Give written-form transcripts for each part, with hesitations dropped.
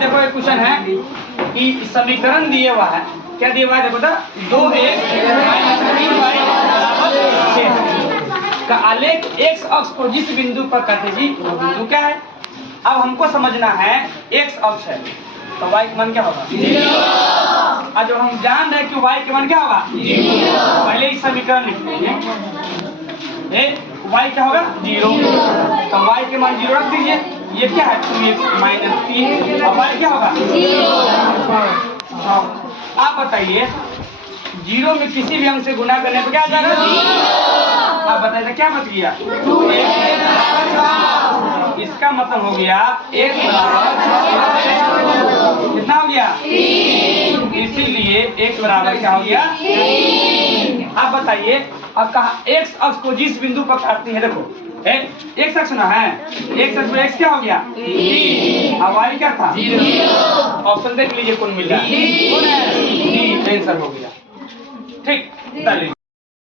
देखो एक क्वेश्चन है कि समीकरण दिया हुआ है, क्या दिया हुआ है देखो तो 2x - 3y = 6 का आलेख x अक्ष को जिस बिंदु पर काटे जी वो बिंदु क्या है। अब हमको समझना है x अक्ष है तो y का मान क्या होगा 0। और जब हम जान रहे हैं कि y का मान क्या होगा 0, पहले इस समीकरण लिख लीजिए y क्या होगा 0, तो y के मान 0 रख दीजिए। ये क्या है 2x - 3 और y क्या होगा 0। आप बताइए 0 में किसी भी अंक से गुना करने पर क्या आ जाएगा। आप बताइए क्या बच गया 2x। इसका मतलब हो गया x बराबर कितना हो गया 3। इसीलिए x बराबर क्या हो गया 3। आप बताइए अब कहा x अक्ष को जिस बिंदु पर काटती है, देखो x अक्ष ना है, x अक्ष में x क्या हो गया 3 और y क्या था 0। ऑप्शन देख लीजिए कौन मिल रहा है, आंसर हो गया। ठीक,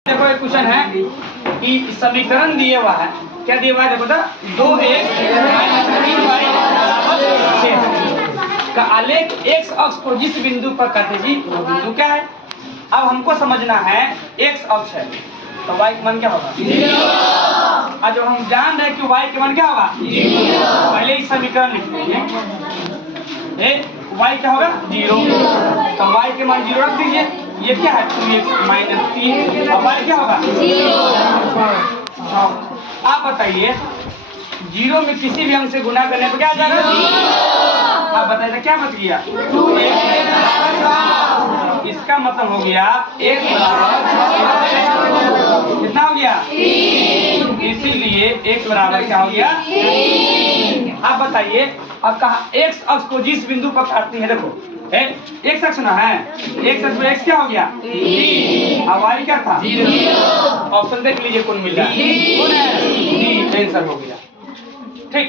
देखो एक क्वेश्चन है कि समीकरण दिया हुआ है, क्या दिया हुआ है देखो तो 2x - 3y = 6 का आलेख x अक्ष को जिस बिंदु पर काटे जी वो बिंदु क्या है। अब हमको समझना है x अक्ष है तो y का मान क्या होगा 0। और जब हम जान रहे हैं कि y का मान क्या होगा 0, पहले इस समीकरण लिख लीजिए y क्या होगा 0, तो y के मान 0 रख दीजिए। ये क्या है 2x - 3 और y क्या होगा 0। आप बताइए 0 में किसी भी अंक से गुना करने पर क्या आ जाएगा। आप बताइए क्या बच गया 2x। इसका मतलब हो गया x बराबर कितना हो गया 3। इसीलिए x बराबर क्या हो गया 3। आप बताइए अब कहा x अक्ष को जिस बिंदु पर काटती है, देखो x अक्ष ना है, x अक्ष में x क्या हो गया 3 और y क्या था 0। ऑप्शन देख लीजिए कौन मिल रहा है, आंसर हो गया। ठीक।